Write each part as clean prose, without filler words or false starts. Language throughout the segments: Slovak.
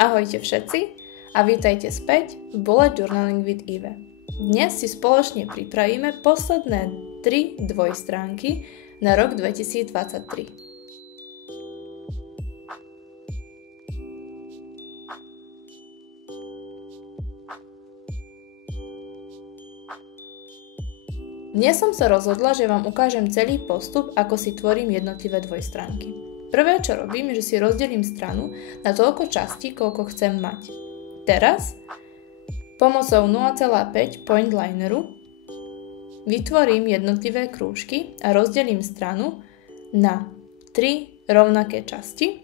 Ahojte všetci a vítajte späť v Bullet Journaling with Eve. Dnes si spoločne pripravíme posledné 3 dvojstránky na rok 2023. Dnes som sa rozhodla, že vám ukážem celý postup, ako si tvorím jednotlivé dvojstránky. Prvé, čo robím, je, že si rozdelím stranu na toľko častí, koľko chcem mať. Teraz, pomocou 0,5 point lineru, vytvorím jednotlivé krúžky a rozdelím stranu na 3 rovnaké časti.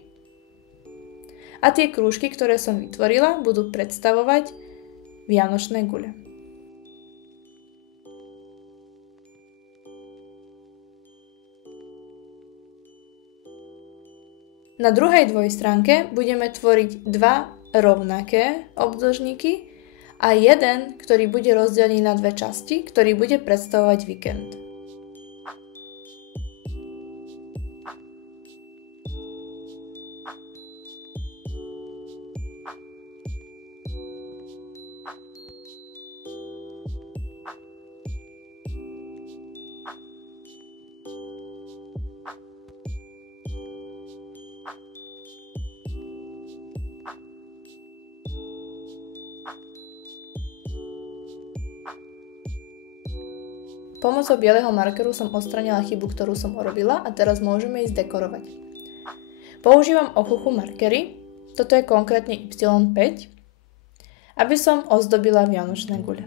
A tie krúžky, ktoré som vytvorila, budú predstavovať vianočné gule. Na druhej dvojstránke budeme tvoriť 2 rovnaké obdĺžniky a jeden, ktorý bude rozdelený na 2 časti, ktorý bude predstavovať víkend. Pomocou bieleho markeru som odstranila chybu, ktorú som urobila a teraz môžeme ísť dekorovať. Používam ochuchu markery, toto je konkrétne Y5, aby som ozdobila vianočné gule.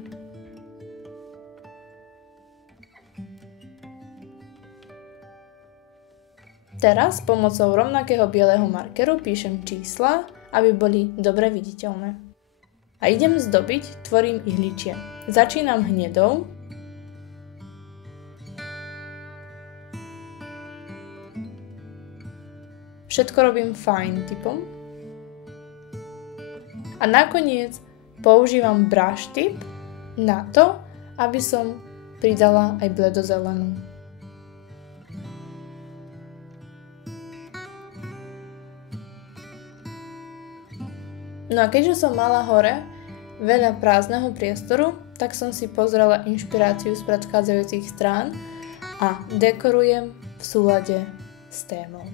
Teraz pomocou rovnakého bieleho markeru píšem čísla, aby boli dobre viditeľné. A idem zdobiť, tvorím ihličie. Začínam hnedou. Všetko robím fine typom. A nakoniec používam brush tip na to, aby som pridala aj bledozelenú. No a keďže som mala hore veľa prázdneho priestoru, tak som si pozrela inšpiráciu z predchádzajúcich strán a dekorujem v súlade s témou.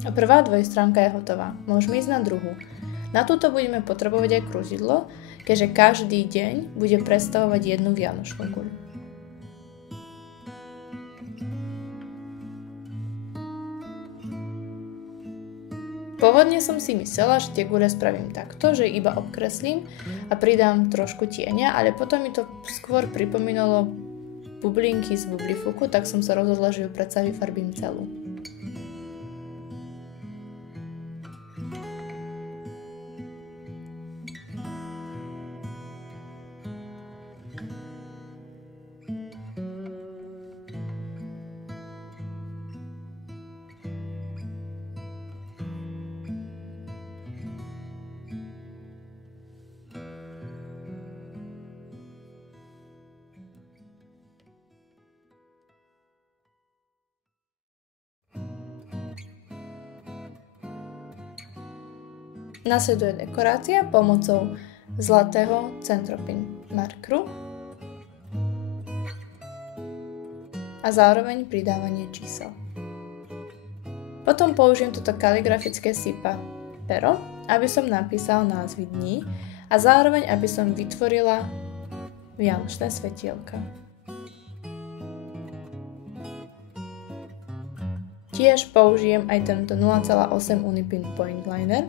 A prvá dvojstránka je hotová. Môžeme ísť na druhú. Na túto budeme potrebovať aj kružidlo, keďže každý deň bude predstavovať jednu vianočnú guľu. Pôvodne som si myslela, že tie gule spravím takto, že iba obkreslím a pridám trošku tieňa, ale potom mi to skôr pripomínalo bublinky z Bublifuku, tak som sa rozhodla, že ju predsa vyfarbím celú. Nasleduje dekorácia pomocou zlatého centropin markeru a zároveň pridávanie čísel. Potom použijem toto kaligrafické SIPA pero, aby som napísal názvy dní a zároveň aby som vytvorila vianočné svetielka. tiež použijem aj tento 0,8 Unipin Point Liner.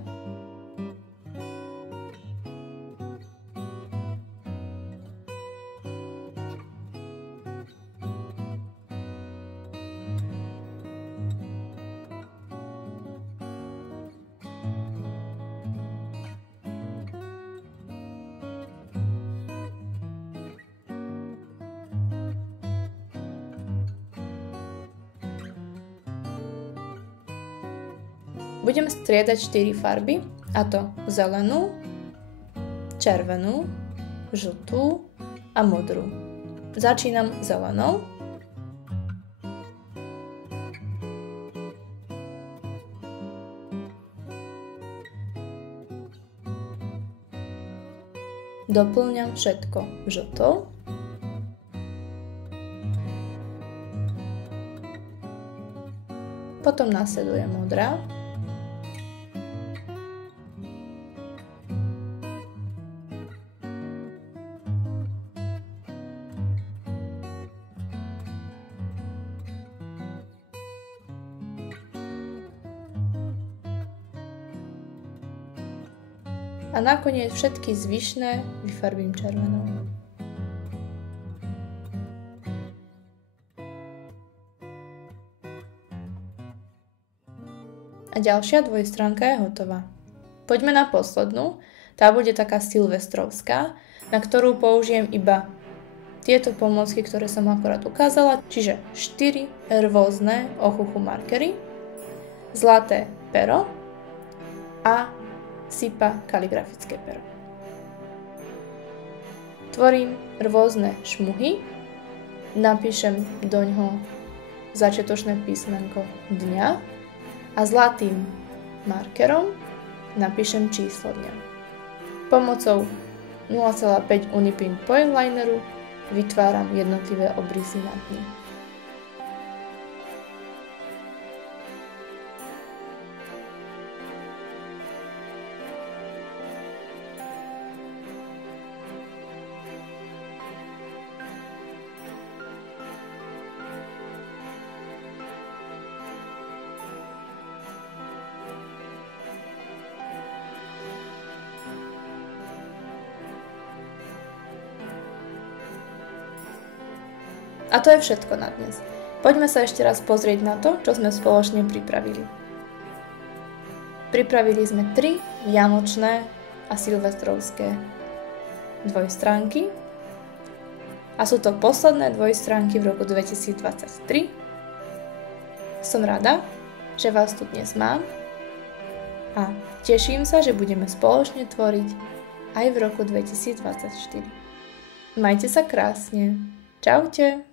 Budem striedať 4 farby, a to zelenú, červenú, žltú a modrú. Začínam zelenou. Doplňam všetko žltou. Potom nasleduje modrá. A nakoniec všetky zvyšné vyfarbím červenou. A ďalšia dvojstránka je hotová. Poďme na poslednú, tá bude taká silvestrovská, na ktorú použijem iba tieto pomôcky, ktoré som akorát ukázala, čiže 4 rôzne ochuchu markery, zlaté pero a Sipa kaligrafické pero. Tvorím rôzne šmuhy, napíšem doňho začiatočné písmenko dňa a zlatým markerom napíšem číslo dňa. Pomocou 0,5 Unipin Point Lineru vytváram jednotlivé obrysy na dni. A to je všetko na dnes. Poďme sa ešte raz pozrieť na to, čo sme spoločne pripravili. Pripravili sme 3 vianočné a silvestrovské dvojstránky. A sú to posledné dvojstránky v roku 2023. Som rada, že vás tu dnes mám a teším sa, že budeme spoločne tvoriť aj v roku 2024. Majte sa krásne. Čaute.